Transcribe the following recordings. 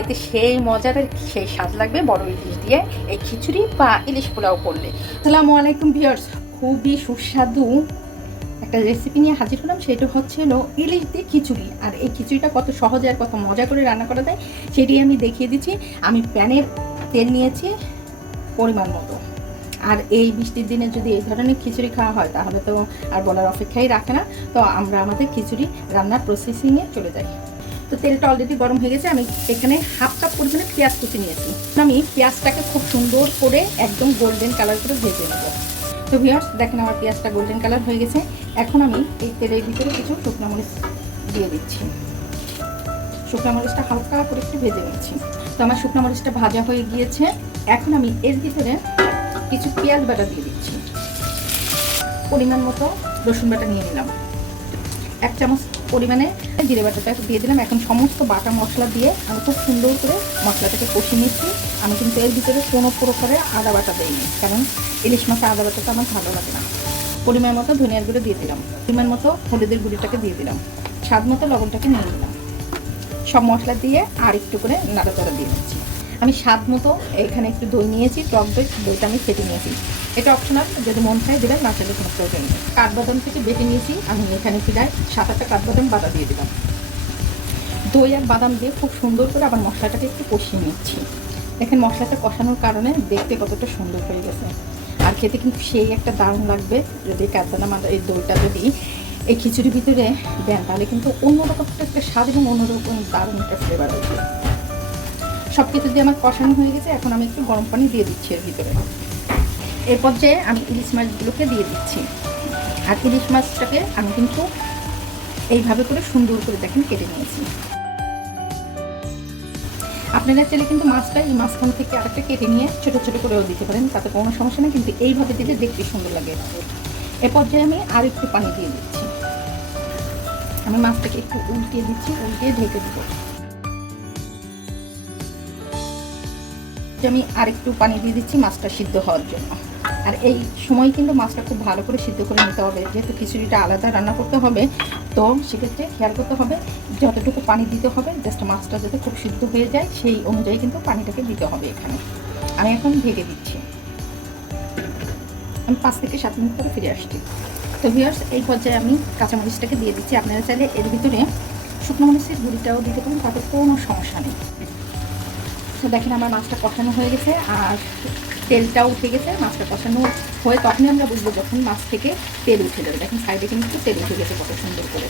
এতে সেই মজার সেই স্বাদ লাগবে বড় ইলিশ দিয়ে এই খিচুড়ি বা ইলিশ পোলাও করলে। আসসালামু আলাইকুম ভিউয়ার্স, খুবই সুস্বাদু একটা রেসিপি নিয়ে হাজির হলাম। সেটা হচ্ছে হলো ইলিশ দিয়ে খিচুড়ি। আর এই খিচুড়িটা কত সহজে আর কত মজা করে রান্না করা যায় সেটি আমি দেখিয়ে দিচ্ছি। আমি প্যানের তেল নিয়েছি পরিমাণ মতো। আর এই বৃষ্টির দিনে যদি এই ধরনের খিচুড়ি খাওয়া হয় তাহলে তো আর বলার অপেক্ষাই রাখে না। তো আমরা আমাদের খিচুড়ি রান্নার প্রসেসিংয়ে চলে যাই। তো তেলটা অলরেডি গরম হয়ে গেছে। আমি এখানে হাফ কাপ পরিমাণে পেঁয়াজ কুচি নিয়েছি। আমি পেঁয়াজটাকে খুব সুন্দর করে একদম গোল্ডেন কালার করে ভেজে নেব। তো ভিউয়ার্স দেখেন আমার পেঁয়াজটা গোল্ডেন কালার হয়ে গেছে। এখন আমি এই তেলের ভিতরে কিছু শুকনো মরিচ দিয়ে দিচ্ছি। শুকনো মরিচটা হালকা করে একটু ভেজে নিচ্ছি। তো আমার শুকনো মরিচটা ভাজা হয়ে গিয়েছে। এখন আমি এর ভিতরে কিছু পেঁয়াজ বাটা দিয়ে দিচ্ছি। পরিমাণ মতো রসুন বাটা নিয়ে নিলাম। 1 চামচ পরিমাণে জিরে বাটাটা দিয়ে দিলাম। এখন সমস্ত বাটা মশলা দিয়ে আমি খুব সুন্দর করে মশলাটাকে কষিয়ে নিচ্ছি। আমি কিন্তু এর ভিতরে কোনো প্রকারে আদা বাটা দিইনি, কারণ ইলিশ মাছে আদা বাটাটা আমার ভালো লাগে না। পরিমাণ মতো ধনিয়ার গুঁড়ো দিয়ে দিলাম। পরিমাণ মতো হলুদের গুঁড়িটাকে দিয়ে দিলাম। স্বাদ মতো লবণটাকে নিয়ে দিলাম। সব মশলা দিয়ে আর একটু করে নাড়াচাড়া দিয়ে দিচ্ছি। আমি স্বাদ মতো এখানে একটু দই নিয়েছি, টক দই। দইটা আমি ফেটে নিয়েছি, এটা অপশনাল, যদি মন চায় দেবেন, না চাইলে কোনো প্রয়োজন নেই। কাঠবাদাম থেকে বেটে নিয়েছি আমি এখানে প্রায় 7-8টা কাঠবাদাম বাটা দিয়ে দিলাম। দই আর বাদাম দিয়ে খুব সুন্দর করে আবার মশলাটাকে একটু কষিয়ে নিচ্ছি। দেখেন মশলাটা কষানোর কারণে দেখতে কতটা সুন্দর হয়ে গেছে। আর খেতে কিন্তু সেই একটা দারুণ লাগবে। যদি কাঠবাদাম আর এই দইটা যদি এই খিচুড়ির ভিতরে দেন তাহলে কিন্তু অন্যরকম একটা স্বাদ এবং অন্যরকম দারুণ একটা ফ্লেভার আসবে। সব কিছু দিয়ে আমার কষানো হয়ে গেছে। এখন আমি একটু গরম পানি দিয়ে দিচ্ছি এর ভিতরে। এর পর্যায়ে আমি ইলিশ মাছগুলোকে দিয়ে দিচ্ছি। আর ইলিশ মাছটাকে আমি কিন্তু এইভাবে করে সুন্দর করে দেখেন কেটে নিয়েছি। আপনারা চাইলে কিন্তু মাছটা এই মাঝখান থেকে আরেকটা কেটে নিয়ে ছোটো ছোটো করেও দিতে পারেন, তাতে কোনো সমস্যা নেই, কিন্তু এইভাবে দিলে দেখতে সুন্দর লাগে। এ পর্যায়ে আমি আর একটু পানি দিয়ে দিচ্ছি। আমি মাছটাকে একটু উল্টিয়ে দিচ্ছি, উল্টিয়ে ঢেকে দেবো। আমি আরেকটু পানি দিয়ে দিচ্ছি মাছটা সিদ্ধ হওয়ার জন্য। আর এই সময় কিন্তু মাছটা খুব ভালো করে সিদ্ধ করে নিতে হবে, যেহেতু খিচুড়িটা আলাদা রান্না করতে হবে। তো সেক্ষেত্রে খেয়াল করতে হবে যতটুকু পানি দিতে হবে, জাস্ট মাছটা যাতে খুব সিদ্ধ হয়ে যায় সেই অনুযায়ী কিন্তু পানিটাকে দিতে হবে। এখানে আমি এখন ঢেকে দিচ্ছি। আমি 5 থেকে 7 মিনিট পরে ফিরে আসছি। তো ভিউয়ার্স এই পর্যায়ে আমি কাঁচামরিচটাকে দিয়ে দিচ্ছি। আপনারা চাইলে এর ভিতরে শুকনো মরিচের গুঁড়িটাও দিতে পারেন, তাতে কোনো সমস্যা নেই। তো দেখেন আমার মাছটা কষানো হয়ে গেছে আর তেলটাও উঠে গেছে। মাছটা কষানো হয়ে তখনই আমরা বুঝবো যখন মাছ থেকে তেল উঠে যাবে। দেখেন সাইডে কিন্তু তেল উঠে গেছে কত সুন্দর করে।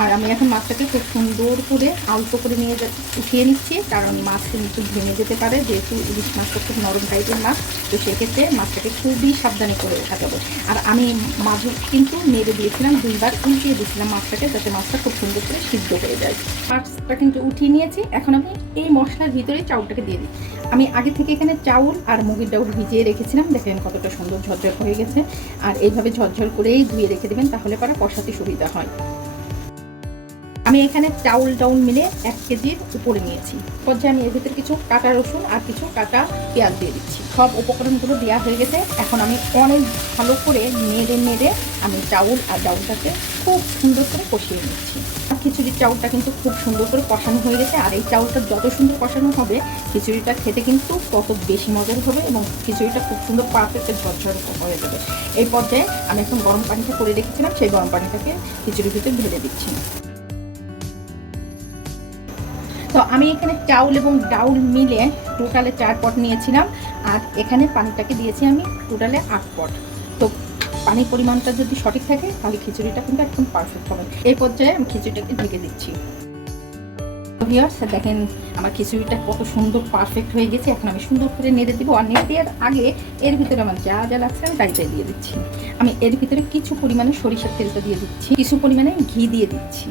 আর আমি এখন মাছটাকে খুব সুন্দর করে আলতো করে নিয়ে উঠিয়ে নিচ্ছি, কারণ মাছ কিন্তু ভেঙে যেতে পারে, যেহেতু ইলিশ মাছটা খুব নরম টাইপের মাছ। তো সেক্ষেত্রে মাছটাকে খুবই সাবধানে করে উঠাতে হবে। আর আমি মাঝে কিন্তু নেড়ে দিয়েছিলাম, 2বার উল্টিয়ে দিয়েছিলাম মাছটাকে, যাতে মাছটা খুব সুন্দর করে সিদ্ধ হয়ে যায়। মাছটা কিন্তু উঠিয়ে নিয়েছি। এখন আমি এই মশলার ভিতরে চাউলটাকে দিয়ে দিই। আমি আগে থেকে এখানে চাউল আর মুগের ডাউল ভিজিয়ে রেখেছিলাম। দেখেন কতটা সুন্দর ঝরঝর হয়ে গেছে। আর এইভাবে ঝরঝর করেই ধুয়ে রেখে দেবেন, তাহলে পরে কষাতে সুবিধা হয়। আমি এখানে চাউল ডাউল মিলে 1 কেজির উপরে নিয়েছি। পর্যায়ে আমি এর ভিতরে কিছু কাটা রসুন আর কিছু কাটা পেঁয়াজ দিয়ে দিচ্ছি। সব উপকরণগুলো দেওয়া হয়ে গেছে। এখন আমি অনেক ভালো করে নেড়ে নেড়ে আমি চাউল আর ডাউলটাকে খুব সুন্দর করে কষিয়ে নিচ্ছি। খিচুড়ির চাউলটা কিন্তু খুব সুন্দর করে কষানো হয়ে গেছে। আর এই চাউলটা যত সুন্দর কষানো হবে খিচুড়িটা খেতে কিন্তু তত বেশি মজার হবে এবং খিচুড়িটা খুব সুন্দর পারফেক্ট ঝরঝর হয়ে যাবে। এই পর্যায়ে আমি এখন গরম পানিটা করে রেখেছিলাম, সেই গরম পানিটাকে খিচুড়ির ভিতরে ঢেলে দিচ্ছি। তো আমি এখানে চাউল এবং ডাউল মিলে টোটালে 4 পট নিয়েছিলাম। আর এখানে পানিটাকে দিয়েছি আমি টোটালে 8 পট। তো পানির পরিমাণটা যদি সঠিক থাকে তাহলে খিচুড়িটা কিন্তু একদম পারফেক্ট হবে। এই পর্যায়ে আমি খিচুড়িটাকে ঢেকে দিচ্ছি। ভিউয়ার্স দেখেন আমার খিচুড়িটা কত সুন্দর পারফেক্ট হয়ে গেছে। এখন আমি সুন্দর করে নেড়ে দিব। আর নেড়ে দেওয়ার আগে এর ভিতরে আমার যা যা লাগছে আমি তাই দিয়ে দিচ্ছি। আমি এর ভিতরে কিছু পরিমাণে সরিষার তেলটা দিয়ে দিচ্ছি, কিছু পরিমাণে ঘি দিয়ে দিচ্ছি।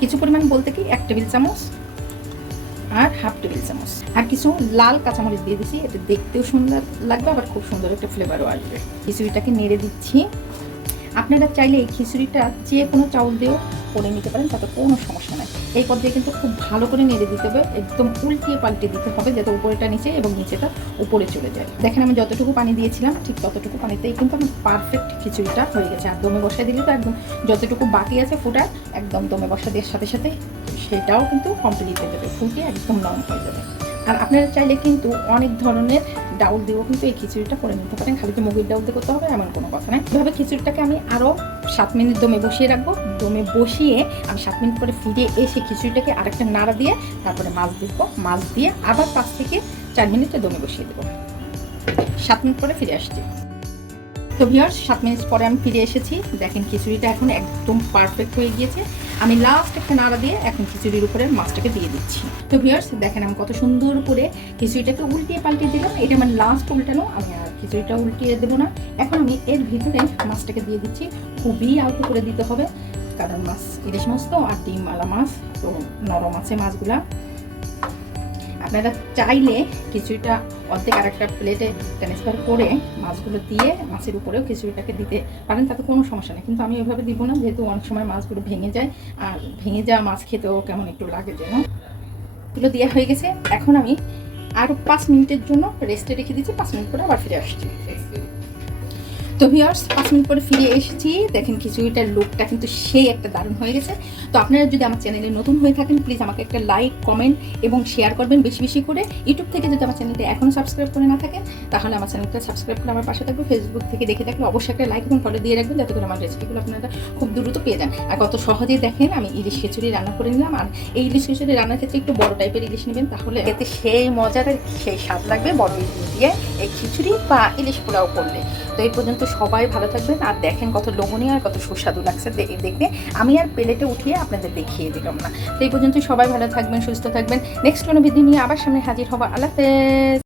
কিছু পরিমাণ বলতে কি 1 টেবিল চামচ আর 1/2 টেবিল চামচ। আর কিছু লাল কাঁচামরিচ দিয়ে দিচ্ছি, এটা দেখতেও সুন্দর লাগবে, আবার খুব সুন্দর একটা ফ্লেভারও আসবে। খিচুড়িটাকে নেড়ে দিচ্ছি। আপনারা চাইলে এই খিচুড়িটা যে কোনো চাউল দিয়েও করে নিতে পারেন, তাতে কোনো সমস্যা নাই। এই পদ দিয়ে কিন্তু খুব ভালো করে নেড়ে দিতে হবে, একদম উল্টিয়ে পাল্টে দিতে হবে যাতে উপরেটা নিচে এবং নিচেটা উপরে চলে যায়। দেখেন আমি যতটুকু পানি দিয়েছিলাম ঠিক ততটুকু পানিতেই কিন্তু আমার পারফেক্ট খিচুড়িটা হয়ে গেছে। আর দমে বসায় দিলে তো একদম যতটুকু বাকি আছে ফুটার একদম দমে বসা দেওয়ার সাথে সাথে সেটাও কিন্তু কমপ্লিট হয়ে যাবে, ফুটে একদম নরম হয়ে যাবে। আর আপনারা চাইলে কিন্তু অনেক ধরনের ডাউল দিয়েও কিন্তু এই খিচুড়িটা করে নিতে পারেন, খালি যে মুগের ডাউল দিয়ে করতে হবে এমন কোনো কথা নাই। এভাবে খিচুড়িটাকে আমি আরও 7 মিনিট দমে বসিয়ে রাখবো। দমে বসিয়ে আমি 7 মিনিট পরে ফিরে এসে খিচুড়িটাকে আরেকটা নাড়া দিয়ে তারপরে মাছ দেবো, মাছ দিয়ে আবার 5 থেকে 4 মিনিটে দমে বসিয়ে দেবো। 7 মিনিট পরে ফিরে আসছি। তো ভিউয়ার্স 7 মিনিট পরে আমি ফিরে এসেছি। দেখেন খিচুড়িটা এখন একদম পারফেক্ট হয়ে গিয়েছে। আমি লাস্ট একটা নাড়া দিয়ে এখন খিচুড়ির উপরে মাছটাকে দিয়ে দিচ্ছি। তো ভিউয়ার্স দেখেন আমি কত সুন্দর করে খিচুড়িটাকে উল্টিয়ে পাল্টিয়ে দিলাম। এটা আমার লাস্ট উল্টানো, আমি আর খিচুড়িটা উল্টিয়ে দেবো না। এখন আমি এর ভিতরে মাছটাকে দিয়ে দিচ্ছি। খুবই অল্প করে দিতে হবে, কারণ মাছ ইলিশ মাছ তো আর ডিমওয়ালা মাছ, তো নরম আছে মাছগুলা। আপনারা চাইলে খিচুড়িটা অর্ধেক আর একটা প্লেটে ট্রান্সফার করে মাছগুলো দিয়ে মাছের উপরেও খিচুড়িটাকে দিতে পারেন, তাতে কোনো সমস্যা নেই। কিন্তু আমি ওইভাবে দিব না, যেহেতু অনেক সময় মাছগুলো ভেঙে যায়, আর ভেঙে যাওয়া মাছ খেতেও কেমন একটু লাগে যেন। এগুলো দেওয়া হয়ে গেছে। এখন আমি আরও 5 মিনিটের জন্য রেস্টে রেখে দিচ্ছি। 5 মিনিট পরে আবার ফিরে আসছি। তো ভিউয়ার্স 5 মিনিট পরে ফিরে এসেছি। দেখেন খিচুড়িটার লুকটা কিন্তু সেই একটা দারুণ হয়ে গেছে। তো আপনারা যদি আমার চ্যানেলে নতুন হয়ে থাকেন প্লিজ আমাকে একটা লাইক, কমেন্ট এবং শেয়ার করবেন বেশি বেশি করে। ইউটিউব থেকে যদি আমার চ্যানেলটা এখনও সাবস্ক্রাইব করে না থাকেন তাহলে আমার চ্যানেলটা সাবস্ক্রাইব করে আমার পাশে থাকবে। ফেসবুক থেকে দেখে থাকলে অবশ্যই একটা লাইক এবং ফলো দিয়ে রাখবেন, যাতে করে আমার রেসিপিগুলো আপনারা খুব দ্রুত পেয়ে যান। আর কত সহজেই দেখেন আমি ইলিশ খিচুড়ি রান্না করে নিলাম। আর এই ইলিশ খিচুড়ি রান্নার ক্ষেত্রে একটু বড় টাইপের ইলিশ নেবেন, তাহলে এতে সেই মজার সেই স্বাদ লাগবে বড় ইলিশ দিয়ে এই খিচুড়ি বা ইলিশ পোলাও করলে। তো এই পর্যন্ত সবাই ভালো থাকবেন। আর দেখেন কত লোভনীয় আর কত সুস্বাদু লাগছে দেখতে। আমি আর প্লেটে উঠিয়ে আপনাদের দেখিয়ে দিলাম না। তো এই পর্যন্ত সবাই ভালো থাকবেন, সুস্থ থাকবেন। নেক্সট কোনো ভিডিও নিয়ে আবার সামনে হাজির হবো। আল্লাহ হাফেজ।